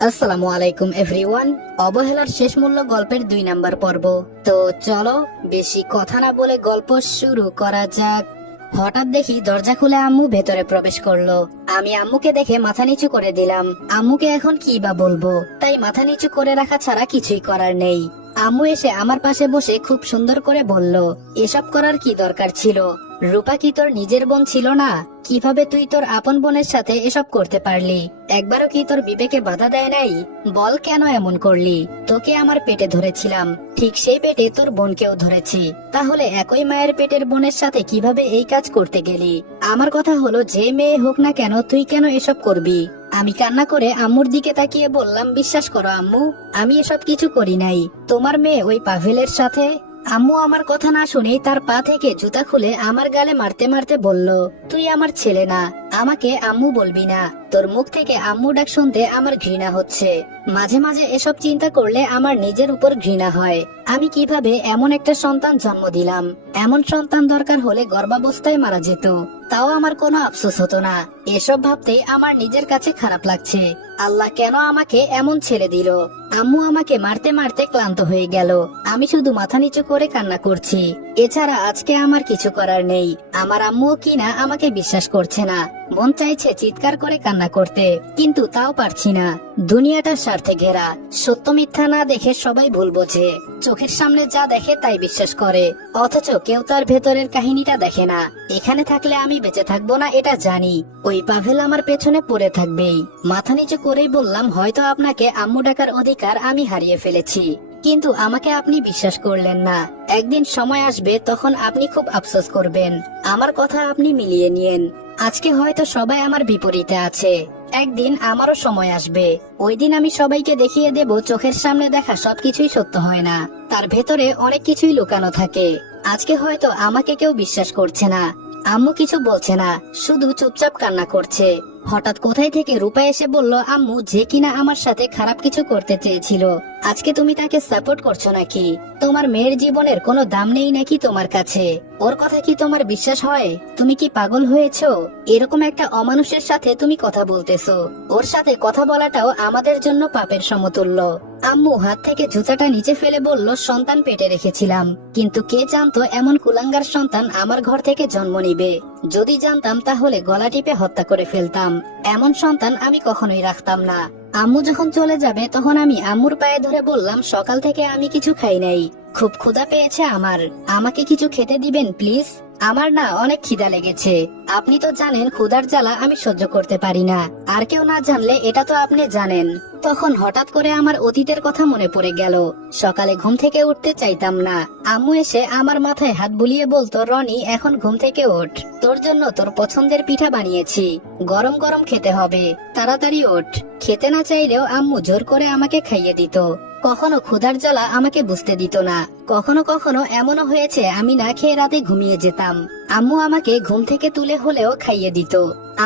আসসালামু আলাইকুম এভরিওয়ান। অবহেলার শেষ মূল্য গল্পের 2 নাম্বার পর্ব। তো চলো বেশি কথা না বলে গল্প শুরু করা যাক। হঠাৎ দেখি দরজা খুলে আম্মু ভেতরে প্রবেশ করলো। আমি আম্মুকে দেখে মাথা নিচু করে দিলাম। আম্মুকে এখন কি বা বলবো, তাই মাথা নিচু করে রাখা ছাড়া কিছুই করার নেই। আম্মু এসে আমার পাশে বসে খুব সুন্দর করে বলল, এসব করার কি দরকার ছিল? রূপা কি তোর নিজের বোন ছিল না? কিভাবে তুই তোর আপন বোনের সাথে এসব করতে পারলি? একবারও কি তোর বিবেকে বাধা দেয় নাই? বল কেন এমন করলি? তোকে আমার পেটে ধরেছিলাম, ঠিক সেই পেটে তোর বোনকেও ধরেছি, তাহলে একই মায়ের পেটের বোনের সাথে কিভাবে এই কাজ করতে গেলি? আমার কথা হলো, যে মেয়ে হোক না কেন তুই কেন এসব করবি? আমি কান্না করে আম্মুর দিকে তাকিয়ে বললাম, বিশ্বাস করো আম্মু, আমি এসব কিছু করি নাই। তোমার মেয়ে ওই পাভেলের সাথে। আম্মু আমার কথা না শুনে তার পা থেকে জুতা খুলে আমার গালে মারতে মারতে বলল, তুই আমার ছেলে না, আমাকে আম্মু বলবি না। তোর মুখ থেকে আম্মু ডাক শুনতে আমার ঘৃণা হচ্ছে। মাঝে মাঝে এসব চিন্তা করলে আমার নিজের উপর ঘৃণা হয়। আমি কিভাবে এমন একটা সন্তান জন্ম দিলাম? এমন সন্তান দরকার হলে গর্ভাবস্থায় মারা যেত, তাও আমার কোনো আফসোস হতো না। এসব ভাবতেই আমার নিজের কাছে খারাপ লাগছে। আল্লাহ কেন আমাকে এমন ছেড়ে দিল? আম্মু আমাকে মারতে মারতে ক্লান্ত হয়ে গেল। আমি শুধু মাথা নিচু করে কান্না করছি। এছাড়া আজকে আমার কিছু করার নেই। আমার আম্মুও কিনা আমাকে বিশ্বাস করছে না। মন চাইছে চিৎকার করে কান্না করতে, কিন্তু তাও পারছি না। দুনিয়াটা স্বার্থে ঘেরা। সত্য মিথ্যা না দেখে সবাই ভুল বোঝে। চোখের সামনে যা দেখে তাই বিশ্বাস করে, অথচ কেউ তার ভেতরের কাহিনীটা দেখে না। এখানে থাকলে আমি বেঁচে থাকবো না এটা জানি, ওই পাভেল আমার পেছনে পড়ে থাকবেই। মাথা নিচু করেই বললাম, হয়তো আপনাকে আম্মু ডাকার অধিকার আমি হারিয়ে ফেলেছি, কিন্তু আমাকে আপনি বিশ্বাস করলেন না। একদিন সময় আসবে, তখন আপনি খুব আফসোস করবেন। আমার কথা আপনি মিলিয়ে নিয়েন। আজকে হয়তো সবাই আমার বিপরীতে আছে, একদিন আমারও সময় আসবে। ওই দিন আমি সবাইকে দেখিয়ে দেব, চোখের সামনে দেখা সবকিছুই সত্য হয় না, তার ভেতরে অনেক কিছুই লুকানো থাকে। আজকে হয়তো আমাকে কেউ বিশ্বাস করছে না। আম্মু কিছু বলছে না, শুধু চুপচাপ কান্না করছে। হঠাৎ কোথায় থেকে রূপা এসে বলল, আম্মু, যে কিনা আমার সাথে খারাপ কিছু করতে চেয়েছিল, আজকে তুমি তাকে সাপোর্ট করছো নাকি? তোমার মেয়ের জীবনের কোনো দাম নেই নাকি তোমার কাছে? ওর কথা কি তোমার বিশ্বাস হয়? তুমি কি পাগল হয়েছো? এরকম একটা অমানুষের সাথে তুমি কথা বলতেছো। ওর সাথে কথা বলাটাও আমাদের জন্য পাপের সমতুল্য। আম্মু হাত থেকে জুতাটা নিচে ফেলে বলল, সন্তান পেটে রেখেছিলাম, কিন্তু কে জানতো এমন কুলাঙ্গার সন্তান আমার ঘর থেকে জন্ম নিবে? যদি জানতাম তাহলে গলা টিপে হত্যা করে ফেলতাম। এমন সন্তান আমি কখনোই রাখতাম না। আম্মু যখন চলে যাবে তখন আমি আম্মুর পায়ে ধরে বললাম, সকাল থেকে আমি কিছু খাই নাই, খুব ক্ষুধা পেয়েছে আমার, আমাকে কিছু খেতে দিবেন প্লিজ। আমার না অনেক খিদা লেগেছে। আপনি তো জানেন ক্ষুধার জ্বালা আমি সহ্য করতে পারি না, আর কেউ না জানলে এটা তো আপনি জানেন। তখন হঠাৎ করে আমার অতীতের কথা মনে পড়ে গেল। সকালে ঘুম থেকে উঠতে চাইতাম না, আম্মু এসে আমার মাথায় হাত বুলিয়ে বলতো, রনি এখন ঘুম থেকে ওঠ, তোর জন্য তোর পছন্দের পিঠা বানিয়েছি, গরম গরম খেতে হবে, তাড়াতাড়ি ওঠ। খেতে না চাইলেও আম্মু জোর করে আমাকে খাইয়ে দিত। কখনো ক্ষুধার জ্বালা আমাকে বুঝতে দিত না। কখনো কখনো এমনও হয়েছে আমি না খেয়ে রাতে ঘুমিয়ে যেতাম। আম্মু আমাকে ঘুম থেকে তুলে হলেও খাইয়ে দিত।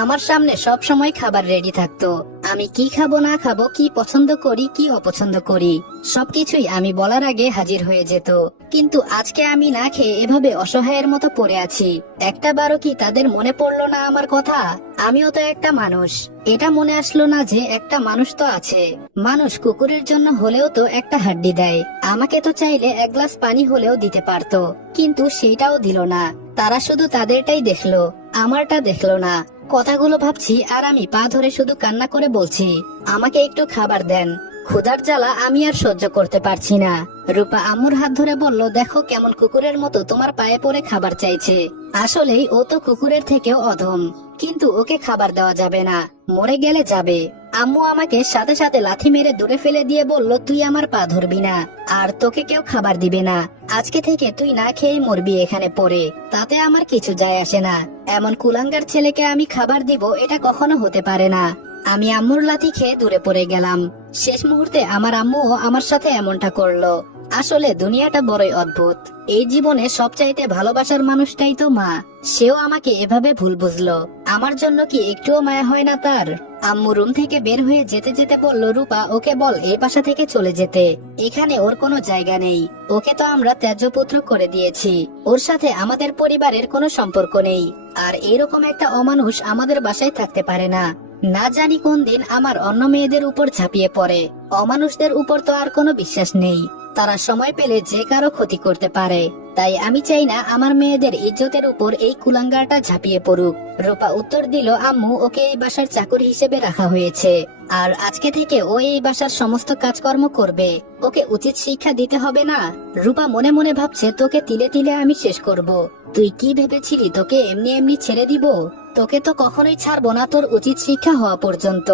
আমার সামনে সব সময় খাবার রেডি থাকতো। আমি কি খাবো না খাবো, কি পছন্দ করি কি অপছন্দ করি, সবকিছুই আমি বলার আগে হাজির হয়ে যেত। কিন্তু আজকে আমি না খেয়ে এভাবে অসহায়ের মতো পড়ে আছি। একটা বারও কি তাদের মনে পড়লো না আমার কথা? আমিও তো একটা মানুষ। এটা মনে আসলো না যে একটা মানুষ তো আছে। মানুষ কুকুরের জন্য হলেও তো একটা হাড্ডি দেয়। আমাকে তো চাইলে এক গ্লাস পানি হলেও দিতে পারতো, কিন্তু সেটাও দিল না। তারা শুধু তাদেরটাই দেখলো, আমারটা দেখলো না। কথাগুলো ভাবছি আর আমি পা ধরে শুধু কান্না করে বলছি, আমাকে একটু খাবার দেন, ক্ষুধার জ্বালা আমি আর সহ্য করতে পারছি না। রূপা আম্মুর হাত ধরে বলল, দেখো কেমন কুকুরের মতো তোমার পায়ে পড়ে খাবার চাইছে। আসলেই ও তো কুকুরের থেকেও অধম, কিন্তু ওকে খাবার দেওয়া যাবে না, মরে গেলে যাবে। আম্মু আমাকে সাথে সাথে লাথি মেরে দূরে ফেলে দিয়ে বলল, তুই আমার পা ধরবি না, আর তোকে কেউ খাবার দিবে না। আজকে থেকে তুই না খেয়েই মরবি এখানে পড়ে, তাতে আমার কিছু যায় আসে না। এমন কুলাঙ্গার ছেলেকে আমি খাবার দিব, এটা কখনো হতে পারে না। আমি আম্মুর লাথি খেয়ে দূরে পড়ে গেলাম। শেষ মুহূর্তে আমার আম্মুও আমার সাথে এমনটা করলো। আসলে দুনিয়াটা বড়ই অদ্ভুত। এই জীবনে সবচাইতে ভালোবাসার মানুষটাই তো মা। সেও আমাকে এভাবে ভুল বুঝলো। আমার জন্য কি একটুও মায়া হয় না তার? আম্মু রুম থেকে বের হয়ে যেতে যেতে বলল, রূপা ওকে বল এই বাসা থেকে চলে যেতে, এখানে ওর কোনো জায়গা নেই। ওকে তো আমরা ত্যায্যপুত্র করে দিয়েছি, ওর সাথে আমাদের পরিবারের কোনো সম্পর্ক নেই। আর এরকম একটা অমানুষ আমাদের বাসায় থাকতে পারে না। না জানি কোন দিন আমার অন্য মেয়েদের উপর ঝাঁপিয়ে পড়ে। অমানুষদের উপর তো আর কোনো বিশ্বাস নেই, তারা সময় পেলে যে কারো ক্ষতি করতে পারে। তাই আমি চাই না আমার মেয়েদের ইজ্জতের উপর এই কুলাঙ্গারটা ঝাঁপিয়ে পড়ুক। রূপা উত্তর দিল, আম্মু, ওকে এই বাসার চাকর হিসেবে রাখা হয়েছে, আর আজকে থেকে ও এই বাসার সমস্ত কাজকর্ম করবে। ওকে উচিত শিক্ষা দিতে হবে না? রূপা মনে মনে ভাবছে, তোকে তিলে তিলে আমি শেষ করব। তুই কি ভেবেছিলি তোকে এমনি এমনি ছেড়ে দিব? তোকে তো কখনোই ছাড়বো না তোর উচিত শিক্ষা হওয়া পর্যন্ত।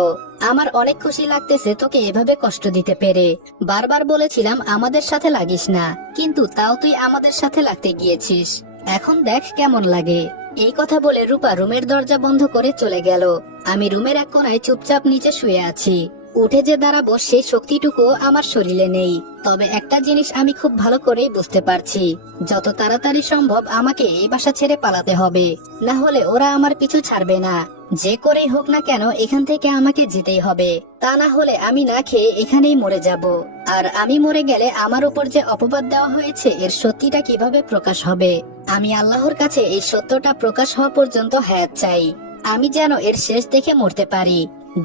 আমার অনেক খুশি লাগতেছে তোকে এভাবে কষ্ট দিতে পেরে। বারবার বলেছিলাম আমাদের সাথে লাগিস না, কিন্তু তাও তুই আমাদের সাথে লাগতে গিয়েছিস। এখন দেখ কেমন লাগে। এই কথা বলে রূপা রুমের দরজা বন্ধ করে চলে গেল। আমি রুমের এক কোনায় চুপচাপ নিচে শুয়ে আছি। উঠে যে দাঁড়াবো সেই শক্তিটুকু আমার শরীরে নেই। তবে একটা জিনিস আমি খুব ভালো করেই বুঝতে পারছি, যত তাড়াতাড়ি সম্ভব আমাকে এই বাসা ছেড়ে পালাতে হবে, না হলে ওরা আমার পিছু ছাড়বে না। যে করেই হোক না কেন এখান থেকে আমাকে যেতেই হবে, তা না হলে আমি না খেয়ে এখানেই মরে যাব। আর আমি মরে গেলে আমার উপর যে অপবাদ দেওয়া হয়েছে এর সত্যিটা কিভাবে প্রকাশ হবে? আমি আল্লাহর কাছে এই সত্যটা প্রকাশ হওয়া পর্যন্ত হায়াত চাই। আমি যেন এর শেষ দেখে মরতে পারি।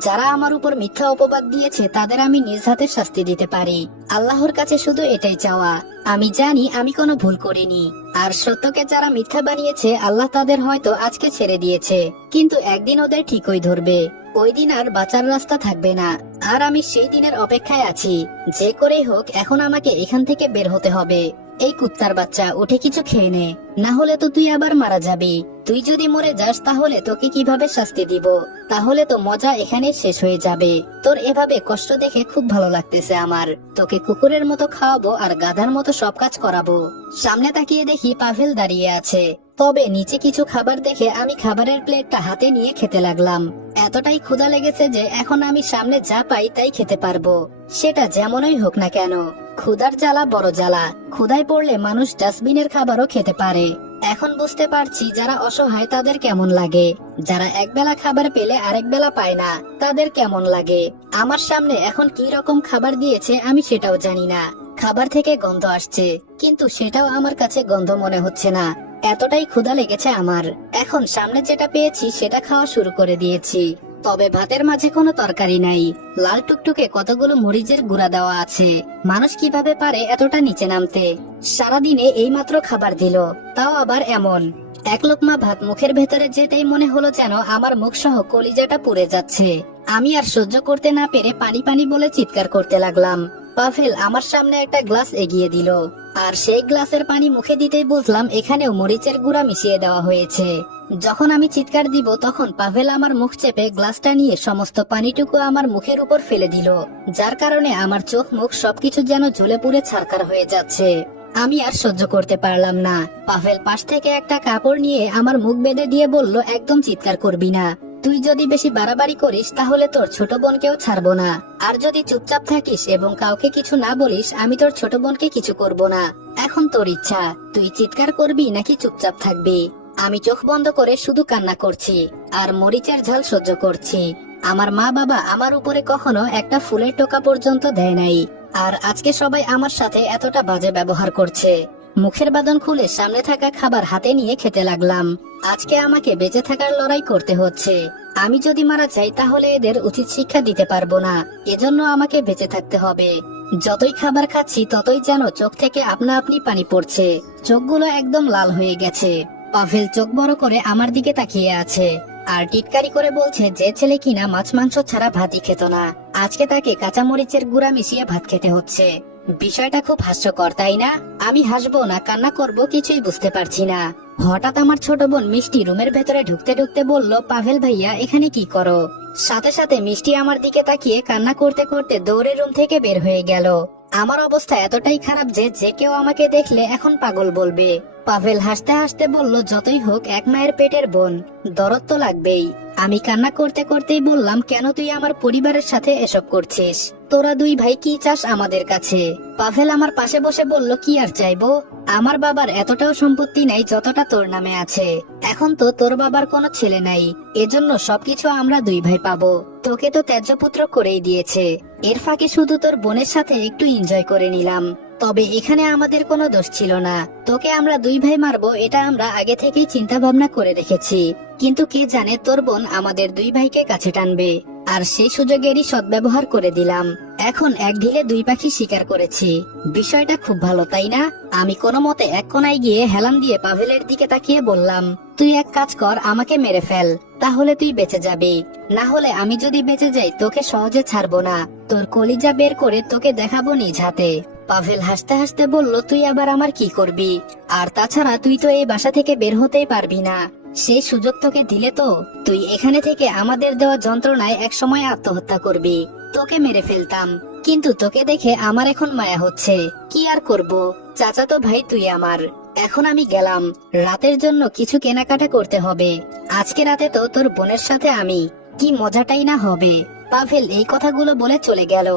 যারা আমার উপর মিথ্যা অপবাদ দিয়েছে তাদের আমি নিজ হাতে শাস্তি দিতে পারি। আল্লাহর কাছে শুধু এটাই চাওয়া। আমি জানি আমি কোনো ভুল করিনি, আর সত্যকে যারা মিথ্যা বানিয়েছে আল্লাহ তাদের হয়তো আজকে ছেড়ে দিয়েছে, কিন্তু একদিন ওদের ঠিকই ধরবে। ওই দিন আর বাঁচার রাস্তা থাকবে না। আর আমি সেই দিনের অপেক্ষায় আছি। যে করেই হোক এখন আমাকে এখান থেকে বের হতে হবে। এই কুত্তার বাচ্চা, উঠে কিছু খেয়ে নে, না হলে তো তুই আবার মারা যাবি। তুই যদি মরে যাস তাহলে তোকে কিভাবে শাস্তি দিব? তাহলে তো মজা এখানে শেষ হয়ে যাবে। তোর এভাবে কষ্ট দেখে খুব ভালো লাগতেছে আমার। তোকে কুকুরের মতো খাওয়াবো আর গাধার মতো সব কাজ করাবো। সামনে তাকিয়ে দেখি পাভেল দাঁড়িয়ে আছে। তবে নিচে কিছু খাবার দেখে আমি খাবারের প্লেটটা হাতে নিয়ে খেতে লাগলাম। এতটাই ক্ষুধা লেগেছে যে এখন আমি সামনে যা পাই তাই খেতে পারবো, সেটা যেমনই হোক না কেন। ক্ষুধার জ্বালা বড় জ্বালা। ক্ষুধায় পড়লে মানুষ ডাস্টবিনের খাবারও খেতে পারে। এখন বুঝতে পারছি যারা অসহায় তাদের কেমন লাগে, যারা একবেলা খাবার পেলে আরেক বেলা পায় না তাদের কেমন লাগে। আমার সামনে এখন কি রকম খাবার দিয়েছে আমি সেটাও জানি না। খাবার থেকে গন্ধ আসছে, কিন্তু সেটাও আমার কাছে গন্ধ মনে হচ্ছে না। এতটাই ক্ষুধা লেগেছে আমার। এখন সামনে যেটা পেয়েছি সেটা খাওয়া শুরু করে দিয়েছি। তবে ভাতের মাঝে কোনো তরকারি নাই। লাল টুকটুকে কতগুলো মরিচের গুঁড়া দেওয়া আছে। মানুষ কিভাবে পারে এতটা নিচে নামতে? সারাদিনে এইমাত্র খাবার দিল, তাও আবার এমন। এক লোকমা ভাত মুখের ভেতরে যেতেই মনে হলো যেন আমার মুখ সহ কলিজাটা পুড়ে যাচ্ছে। আমি আর সহ্য করতে না পেরে পানি পানি বলে চিৎকার করতে লাগলাম। পাভেল আমার সামনে একটা গ্লাস এগিয়ে দিল, আর সেই গ্লাসের পানি মুখে দিতেই বুঝলাম এখানেও মরিচের গুঁড়া মিশিয়ে দেওয়া হয়েছে। যখন আমি চিৎকার দিব তখন পাভেল আমার মুখ চেপে গ্লাসটা নিয়ে সমস্ত পানিটুকু আমার মুখের উপর ফেলে দিল, যার কারণে আমার চোখ মুখ সবকিছু যেন জ্বলে পুড়ে ছারখার হয়ে যাচ্ছে। আমি আর সহ্য করতে পারলাম না। পাভেল পাশ থেকে একটা কাপড় নিয়ে আমার মুখ বেঁধে দিয়ে বলল, একদম চিৎকার করবি না। তুই যদি বেশি বাড়াবাড়ি করিস তাহলে তোর ছোট বোনকেও ছাড়বো না। আর যদি চুপচাপ থাকিস এবং কাউকে কিছু না বলিস আমি তোর ছোট বোনকে কিছু করব না। এখন তোর ইচ্ছা, তুই চিৎকার করবি নাকি চুপচাপ থাকবি। আমি চোখ বন্ধ করে শুধু কান্না করছি আর মরিচের ঝাল সহ্য করছি। আমার মা বাবা আমার উপরে কখনো একটা ফুলের টোকা পর্যন্ত দেয় নাই, আর আজকে সবাই আমার সাথে এতটা বাজে ব্যবহার করছে। মুখের বাঁধন খুলে সামনে থাকা খাবার হাতে নিয়ে খেতে লাগলাম। আজকে আমাকে বেঁচে থাকার লড়াই করতে হচ্ছে। আমি যদি মারা যাই তাহলে এদের উচিত শিক্ষা দিতে পারবো না, এজন্য আমাকে বেঁচে থাকতে হবে। যতই খাবার খাচ্ছি ততই যেন চোখ থেকে আপনা আপনি পানি পড়ছে। চোখগুলো একদম লাল হয়ে গেছে। পাভেল চোখ বড় করে আমার দিকে তাকিয়ে আছে আর টিটকারি করে বলছে, যে ছেলে কিনা মাছ মাংস ছাড়া ভাতই খেত না, আজকে তাকে কাঁচামরিচের গুঁড়া মিশিয়ে ভাত খেতে হচ্ছে। বিষয়টা খুব হাস্যকর, তাই না? আমি হাসবো না কান্না করব কিছুই বুঝতে পারছি না। হঠাৎ আমার ছোট বোন মিষ্টি রুমের ভেতরে ঢুকতে ঢুকতে বলল, পাভেল ভাইয়া এখানে কি করো? সাথে সাথে মিষ্টি আমার দিকে তাকিয়ে কান্না করতে করতে দৌড়ে রুম থেকে বের হয়ে গেল। আমার অবস্থা এতটাই খারাপ যে যে কেউ আমাকে দেখলে এখন পাগল বলবে। পাভেল হাসতে হাসতে বলল, যতই হোক এক মায়ের পেটের বোন, দরদ তো লাগবেই। আমি কান্না করতে করতেই বললাম, কেন তুই আমার পরিবারের সাথে এসব করছিস? তোরা দুই ভাই কি চাস আমাদের কাছে? পাভেল আমার পাশে বসে বলল, কি আর চাইবো? আমার বাবার এতটাও সম্পত্তি নাই যতটা তোর নামে আছে। এখন তো তোর বাবার কোনো ছেলে নাই, এজন্য সবকিছু আমরা দুই ভাই পাবো। তোকে তো ত্যায্যপুত্র করেই দিয়েছে, এর ফাঁকে শুধু তোর বোনের সাথে একটু এনজয় করে নিলাম। তবে এখানে আমাদের কোনো দোষ ছিল না। তোকে আমরা দুই ভাই মারবো এটা আমরা আগে থেকেই চিন্তা ভাবনা করে রেখেছি, কিন্তু কে জানে তোর বোন আমাদের দুই ভাইকে কাছে টানবে। আর সেই সুযোগেরই সদ্ব্যবহার করে দিলাম। এখন এক ঢিলে দুই পাখি শিকার করেছি। বিষয়টা খুব ভালো, তাই না? আমি কোনো মতে এক কোনায় গিয়ে হেলান দিয়ে পাভেলের দিকে তাকিয়ে বললাম, তুই এক কাজ কর, আমাকে মেরে ফেল, তাহলে তুই বেঁচে যাবি। না হলে আমি যদি বেঁচে যাই তোকে সহজে ছাড়বো না, তোর কলিজা বের করে তোকে দেখাবো নিজ হাতে। পাভেল হাসতে হাসতে বলল, তুই আবার আমার কি করবি? আর তাছাড়া তুই তো এই বাসা থেকে বের হতেই পারবি না। সেই সুযোগ তোকে দিলে তো তুই এখানে থেকে আমাদের দেওয়া যন্ত্রণায় একসময় আত্মহত্যা করবি। তোকে মেরে ফেলতাম, কিন্তু তোকে দেখে আমার এখন মায়া হচ্ছে। কি আর করব, চাচাতো ভাই তুই আমার। এখন আমি গেলাম, রাতের জন্য কিছু কেনাকাটা করতে হবে। আজকে রাতে তো তোর বোনের সাথে আমি, কি মজাটাই না হবে। পাভেল এই কথাগুলো বলে চলে গেল।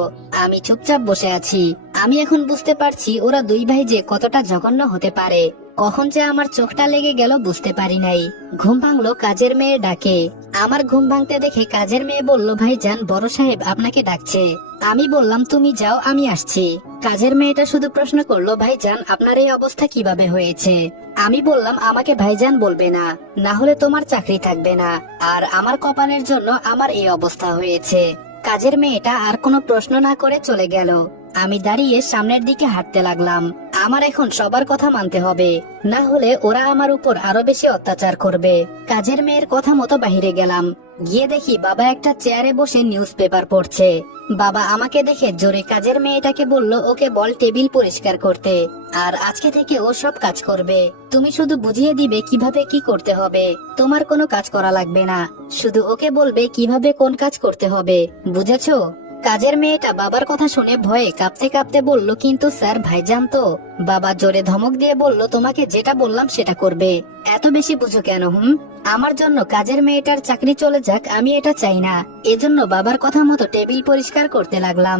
আমি চুপচাপ বসে আছি। আমি এখন বুঝতে পারছি ওরা দুই ভাই যে কতটা জঘন্য হতে পারে। কখন যে আমার চোখটা লেগে গেল বুঝতে পারি নাই। ঘুম ভাঙলো কাজের মেয়ের ডাকে। আমার ঘুম ভাঙতে দেখে কাজের মেয়ে বলল, ভাইজান বড় সাহেব আপনাকে ডাকছে। আমি বললাম, তুমি যাও, আমি আসছি। কাজের মেয়েটা শুধু প্রশ্ন করলো, ভাইজান আপনার এই অবস্থা কিভাবে হয়েছে? আমি বললাম, আমাকে ভাইজান বলবে না, না হলে তোমার চাকরি থাকবে না। আর আমার কপালের জন্য আমার এই অবস্থা হয়েছে। কাজের মেয়েটা আর কোনো প্রশ্ন না করে চলে গেল। আমি দাঁড়িয়ে সামনের দিকে হাঁটতে লাগলাম। আমার এখন সবার কথা মানতে হবে, না হলে ওরা আমার উপর আরো বেশি অত্যাচার করবে। কাজের মেয়ের কথা মতো বাহিরে গেলাম। গিয়ে দেখি বাবা একটা চেয়ারে বসে নিউজ পেপার পড়ছে। বাবা আমাকে দেখে জোরে কাজের মেয়েটাকে বলল, ওকে বল টেবিল পরিষ্কার করতে, আর আজকে থেকে ও সব কাজ করবে। তুমি শুধু বুঝিয়ে দিবে কিভাবে কি করতে হবে, তোমার কোনো কাজ করা লাগবে না। শুধু ওকে বলবে কিভাবে কোন কাজ করতে হবে, বুঝেছো? কাজের মেয়েটা বাবার কথা শুনে ভয়ে কাঁপতে কাঁপতে বলল, কিন্তু স্যার ভাইজান তো। বাবা জোরে ধমক দিয়ে বলল, তোমাকে যেটা বললাম সেটা করবে, এত বেশি বুঝো কেন? আমার জন্য কাজের মেয়েটার চাকরি চলে যাক, আমি এটা চাই না। এজন্য বাবার কথা মতো টেবিল পরিষ্কার করতে লাগলাম।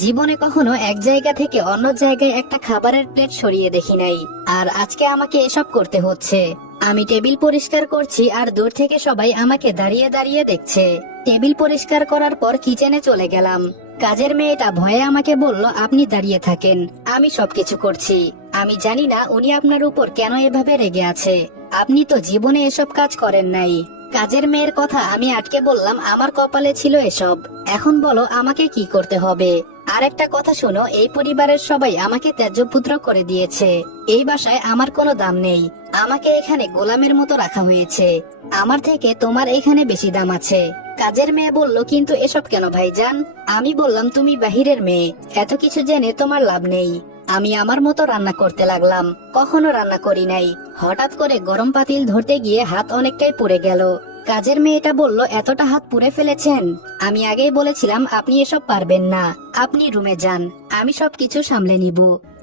জীবনে কখনো এক জায়গা থেকে অন্য জায়গায় একটা খাবারের প্লেট সরিয়ে দেখি নাই, আর আজকে আমাকে এসব করতে হচ্ছে। আমি টেবিল পরিষ্কার করছি আর দূর থেকে সবাই আমাকে দাঁড়িয়ে দাঁড়িয়ে দেখছে। টেবিল পরিষ্কার করার পর কিচেনে চলে গেলাম। কাজের মেয়েটা ভয়ে আমাকে বলল, আপনি দাঁড়িয়ে থাকেন, আমি সবকিছু করছি। আমি জানি না উনি আপনার উপর কেন এভাবে রেগে আছে, আপনি তো জীবনে এসব কাজ করেন নাই। কাজের মেয়ের কথা আমি আটকে বললাম, আমার কপালে ছিল এসব, এখন বলো আমাকে কি করতে হবে। আর একটা কথা শোনো, এই পরিবারের সবাই আমাকে ত্যায্যপুত্র করে দিয়েছে। এই বাসায় আমার কোনো দাম নেই, আমাকে এখানে গোলামের মতো রাখা হয়েছে। আমার থেকে তোমার এখানে বেশি দাম আছে। কাজের মেয়ে বলল, কিন্তু এসব কেন ভাইজান? আমি বললাম, তুমি বাহিরের মেয়ে, এত কিছু জেনে তোমার লাভ নেই। আমি আমার মতো রান্না করতে লাগলাম। কখনো রান্না করি নাই, হঠাৎ করে গরম পাতিল ধরতে গিয়ে হাত অনেকটাই পুড়ে গেল। কাজের মেয়েটা বলল, এতটা হাত পুড়ে ফেলেছেন? আমি আগেই বলেছিলাম আপনি এসব পারবেন না, আপনি রুমে যান, আমি সবকিছু সামলে নিব।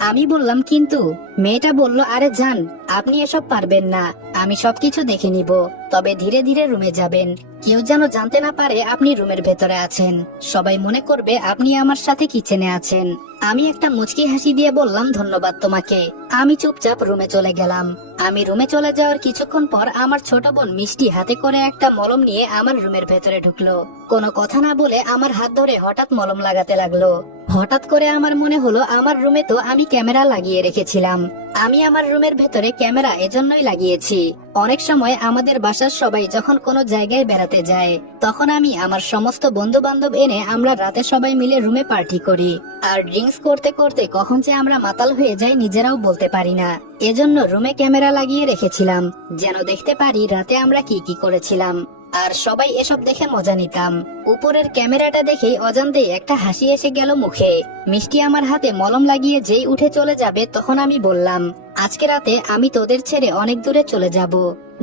আমি বললাম, কিন্তু? মেয়েটা বলল, আরে যান, আপনি এসব পারবেন না, আমি সবকিছু দেখে নিব, তবে ধীরে ধীরে রুমে যাবেন। কেউ যেন জানতে না পারে আপনি রুমের ভেতরে আছেন, সবাই মনে করবে আপনি আমার সাথে কিচেনে আছেন। আমি একটা মুচকি হাসি দিয়ে বললাম, ধন্যবাদ তোমাকে। আমি চুপচাপ রুমে চলে গেলাম। আমি রুমে চলে যাওয়ার কিছুক্ষণ পর আমার ছোট বোন মিষ্টি হাতে করে একটা মলম নিয়ে আমার রুমের ভেতরে ঢুকলো। কোনো কথা না বলে আমার হাত ধরে হঠাৎ মলম লাগাতে লাগলো। হঠাৎ করে আমার মনে হলো, আমার রুমে তো আমি ক্যামেরা লাগিয়ে রেখেছিলাম। আমি আমার রুমের ভেতরে ক্যামেরা এজন্যই লাগিয়েছি, অনেক সময় আমাদের বাসার সবাই যখন কোনো জায়গায় বেড়াতে যায়, তখন আমি আমার সমস্ত বন্ধু বান্ধব এনে আমরা রাতে সবাই মিলে রুমে পার্টি করি। আর ড্রিঙ্কস করতে করতে কখন যে আমরা মাতাল হয়ে যাই নিজেরাও বলতে পারি না। এজন্য রুমে ক্যামেরা লাগিয়ে রেখেছিলাম, যেন দেখতে পারি রাতে আমরা কি কি করেছিলাম। আর সবাই এসব দেখে মজা নিতাম। উপরের ক্যামেরাটা দেখেই অজান্তেই একটা হাসি এসে গেল মুখে। মিষ্টি আমার হাতে মলম লাগিয়ে যেই উঠে চলে যাবে, তখন আমি বললাম, আজকে রাতে আমি তোদের ছেড়ে অনেক দূরে চলে যাব,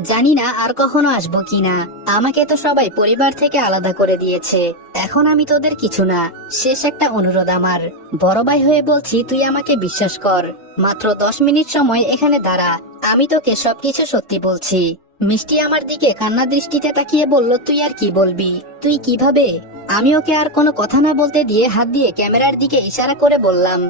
জানি না আর কখনো আসবো কিনা। আমাকে তো সবাই পরিবার থেকে আলাদা করে দিয়েছে, এখন আমি তোদের কিছু না। শেষ একটা অনুরোধ আমার, বড় ভাই হয়ে বলছি, তুই আমাকে বিশ্বাস কর, মাত্র 10 মিনিট সময় এখানে দাঁড়া, আমি তোকে সবকিছু সত্যি বলছি। মিষ্টি আমার দিকে কান্না দৃষ্টিতে তাকিয়ে বলল, তুই আর কি বলবি? তুই কিভাবে? আমি ওকে আর কোনো কথা না বলতে দিয়ে হাত দিয়ে ক্যামেরার দিকে ইশারা করে বললাম,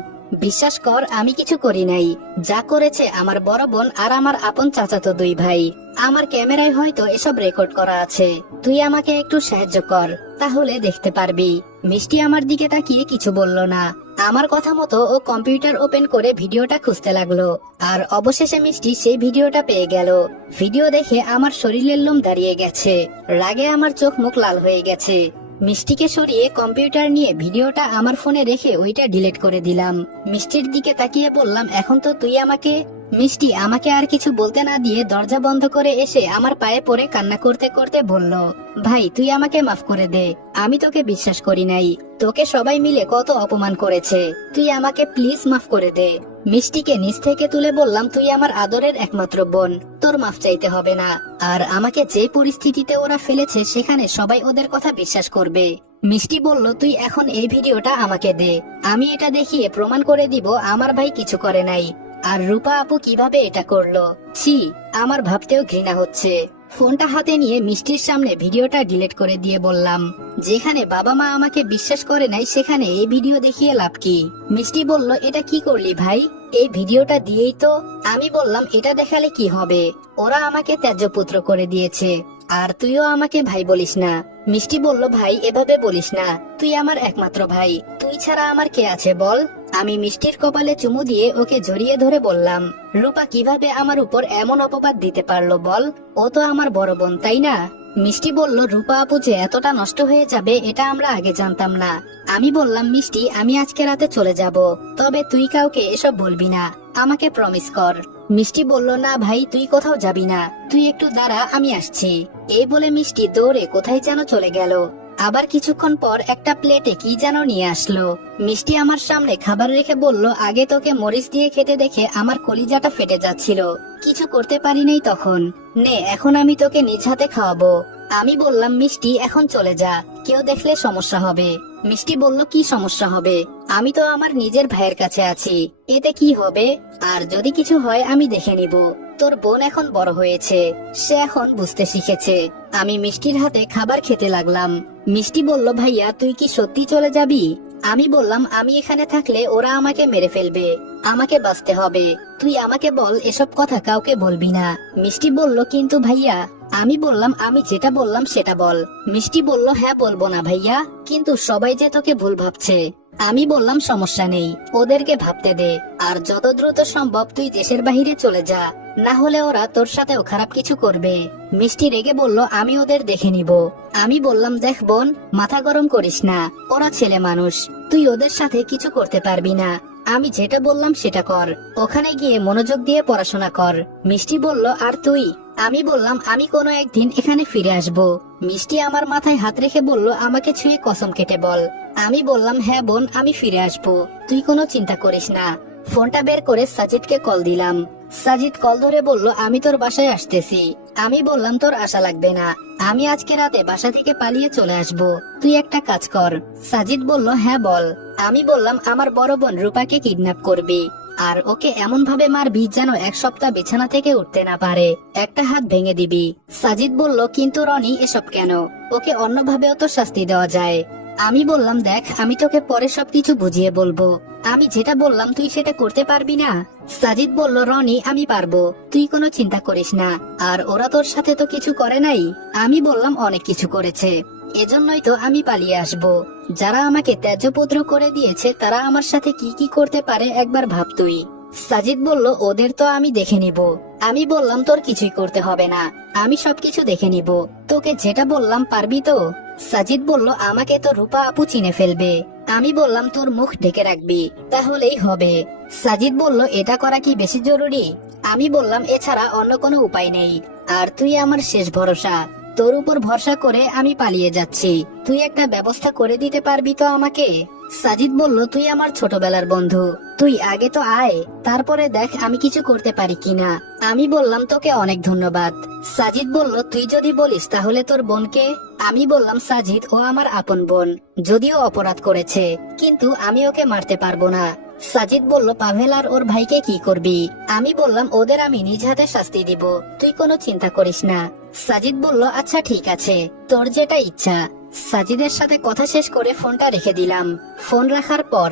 বিশ্বাস কর আমি কিছু করি নাই, যা করেছে আমার বড় বোন আর আমার আপন চাচাতো দুই ভাই। আমার ক্যামেরায় হয়তো এসব রেকর্ড করা আছে, তুই আমাকে একটু সাহায্য কর, তাহলে দেখতে পারবি। মিষ্টি আমার দিকে তাকিয়ে কিছু বলল না। আমার কথা মতো ও কম্পিউটার ওপেন করে ভিডিওটা খুঁজতে লাগলো, আর অবশেষে মিষ্টি সেই ভিডিওটা পেয়ে গেল। ভিডিও দেখে আমার শরীরের লোম দাঁড়িয়ে গেছে, রাগে আমার চোখ মুখ লাল হয়ে গেছে। মিষ্টিকে সরিয়ে কম্পিউটার নিয়ে ভিডিওটা আমার ফোনে রেখে ওইটা ডিলিট করে দিলাম। মিষ্টির দিকে তাকিয়ে বললাম, এখন তো তুই আমাকে। মিষ্টি আমাকে আর কিছু বলতে না দিয়ে দরজা বন্ধ করে এসে আমার পায়ে পড়ে কান্না করতে করতে বলল, ভাই তুই আমাকে মাফ করে দে, আমি তোকে বিশ্বাস করি নাই, তোকে সবাই মিলে কত অপমান করেছে, তুই আমাকে প্লিজ মাফ করে দে। মিষ্টিকে নিচ থেকে তুলে বললাম, তুই আমার আদরের একমাত্র বোন, তোর মাফ চাইতে হবে না। আর আমাকে যে পরিস্থিতিতে ওরা ফেলেছে সেখানে সবাই ওদের কথা বিশ্বাস করবে। মিষ্টি বলল, তুই এখন এই ভিডিওটা আমাকে দে, আমি এটা দেখিয়ে প্রমাণ করে দিব আমার ভাই কিছু করে নাই। আর রূপা আপু কিভাবে এটা করলো, ছি, আমার ভাবতেও ঘৃণা হচ্ছে। ফোনটা হাতে নিয়ে মিষ্টির সামনে ভিডিওটা ডিলিট করে দিয়ে বললাম, যেখানে বাবা মা আমাকে বিশ্বাস করে নাই সেখানে এই ভিডিও দেখিয়ে লাভ কি? মিষ্টি বলল, এটা কি করলি ভাই, এই ভিডিওটা দিয়েই তো। আমি বললাম, এটা দেখালে কি হবে, ওরা আমাকে ত্যায্য পুত্র করে দিয়েছে, আর তুইও আমাকে ভাই বলিস না। মিষ্টি বলল, ভাই এভাবে বলিস না, তুই আমার একমাত্র ভাই, তুই ছাড়া আমার কে আছে বল। আমি মিষ্টির কপালে চুমু দিয়ে ওকে জড়িয়ে ধরে বললাম, রূপা কিভাবে আমার উপর এমন অপবাদ দিতে পারলো বল, ও তো আমার বড় বোন তাই না? মিষ্টি বলল, রূপা আপু যে এতটা নষ্ট হয়ে যাবে এটা আমরা আগে জানতাম না। আমি বললাম, মিষ্টি আমি আজকে রাতে চলে যাব, তবে তুই কাউকে এসব বলবি না, আমাকে প্রমিস কর। মিষ্টি বলল, না ভাই তুই কোথাও যাবি না, তুই একটু দাঁড়া আমি আসছি। এই বলে মিষ্টি দৌড়ে কোথায় যেন চলে গেল। আবার কিছুক্ষণ পর একটা প্লেটে কি যেন নিয়ে আসলো। মিষ্টি আমার সামনে খাবার রেখে বলল, আগে তোকে মরিচ দিয়ে খেতে দেখে আমার কলিজাটা ফেটে যাচ্ছিল, কিছু করতে পারি নাই তখন, নে এখন আমি তোকে নিজ হাতে খাওয়াবো। আমি বললাম, মিষ্টি এখন চলে যা, কেউ দেখলে সমস্যা হবে। মিষ্টি বলল, কি সমস্যা হবে, আমি তো আমার নিজের ভাইয়ের কাছে আছি, এতে কি হবে, আর যদি কিছু হয় আমি দেখে নিব। তোর বোন এখন বড় হয়েছে, সে এখন বুঝতে শিখেছে। আমি মিষ্টির হাতে খাবার খেতে লাগলাম। মিষ্টি বলল, ভাইয়া তুই কি সত্যি চলে যাবি? আমি বললাম, আমি এখানে থাকলে ওরা আমাকে মেরে ফেলবে, আমাকে বাঁচতে হবে, তুই আমাকে বল এসব কথা কাউকে বলবি না। মিষ্টি বলল, কিন্তু ভাইয়া। আমি বললাম, আমি যেটা বললাম সেটা বল। মিষ্টি বলল, হ্যাঁ বলবো না ভাইয়া, কিন্তু সবাই যে তোকে ভুল ভাবছে। আমি বললাম, সমস্যা নেই, ওদেরকে ভাবতে দে, আর যত দ্রুত সম্ভব তুই দেশের বাহিরে চলে যা, না হলে ওরা তোর সাথেও খারাপ কিছু করবে। মিষ্টি রেগে বলল, আমি ওদের দেখে নিব। আমি বললাম, দেখ বোন, মাথা গরম করিস না, ওরা ছেলে মানুষ, তুই ওদের সাথে কিছু করতে পারবি না, আমি যেটা বললাম সেটা কর, ওখানে গিয়ে মনোযোগ দিয়ে পড়াশোনা কর। মিষ্টি বলল, আর তুই? আমি বললাম, আমি কোনো একদিন এখানে ফিরে আসব। মিষ্টি আমার মাথায় হাত রেখে বলল, আমাকে ছুঁয়ে কসম কেটে বল। আমি বললাম, হ্যাঁ বোন আমি ফিরে আসব, তুই কোনো চিন্তা করিস না। ফোনটা বের করে সাজিদকে কল দিলাম। সাজিদ কল ধরে বলল, আমি তোর বাসায় আসতেছি। আমি বললাম, তোর আশা লাগবে না, আমি আজকে রাতে বাসা থেকে পালিয়ে চলে আসব, তুই একটা কাজ কর। সাজিদ বলল, হ্যাঁ বল। আমি বললাম, আমার বড় বোন রূপাকে কিডন্যাপ করবি, আর ওকে এমন ভাবে মারবি যেন এক সপ্তাহ বিছানা থেকে উঠতে না পারে, একটা হাত ভেঙে দিবি। সাজিদ বলল, কিন্তু রনি এসব কেন, ওকে অন্যভাবেও তো শাস্তি দেওয়া যায়। আমি বললাম, দেখ আমি তোকে পরে সবকিছু বুঝিয়ে বলবো, আমি যেটা বললাম তুই সেটা করতে পারবি না? সাজিদ বলল, রনি আমি পারবো, তুই কোনো চিন্তা করিস না, আর ওরা তোর সাথে তো কিছু করে নাই। আমি বললাম, অনেক কিছু করেছে, এজন্যই তো আমি পালিয়ে আসব। যারা আমাকে ত্যায্যপুত্র করে দিয়েছে তারা আমার সাথে কি কি করতে পারে একবার ভাব তুই। সাজিদ বলল, ওদের তো আমি দেখে নিব। আমি বললাম, তোর কিছুই করতে হবে না, আমি সবকিছু দেখে নিব, তোকে যেটা বললাম পারবি তো? সাজিদ বলল, আমাকে তো রূপা আপু চিনে ফেলবে। আমি বললাম, তোর মুখ ঢেকে রাখবি, তাহলেই হবে। সাজিদ বলল, এটা করা কি বেশি জরুরি? আমি বললাম, এছাড়া অন্য কোনো উপায় নেই, আর তুই আমার শেষ ভরসা, তোর উপর ভরসা করে আমি পালিয়ে যাচ্ছি, তুই একটা ব্যবস্থা করে দিতে পারবি তো আমাকে? সাজিদ বলল, তুই আমার ছোটবেলার বন্ধু, তুই আগে তো আয়, তারপরে দেখ আমি কিছু করতে পারি কিনা। আমি বললাম, তোকে অনেক ধন্যবাদ। সাজিদ বলল, তুই যদি বলিস তাহলে তোর বোনকে? আমি বললাম, সাজিদ ও আমার আপন বোন, যদিও অপরাধ করেছে, কিন্তু আমি ওকে মারতে পারবো না। সাজিদ বলল, পাভেল আর ওর ভাইকে কি করবি? আমি বললাম, ওদের আমি নিজ হাতে শাস্তি দিব, তুই কোনো চিন্তা করিস না। সাজিদ বলল, আচ্ছা ঠিক আছে, তোর যেটা ইচ্ছা। সাজিদের সাথে কথা শেষ করে ফোনটা রেখে দিলাম। ফোন রাখার পর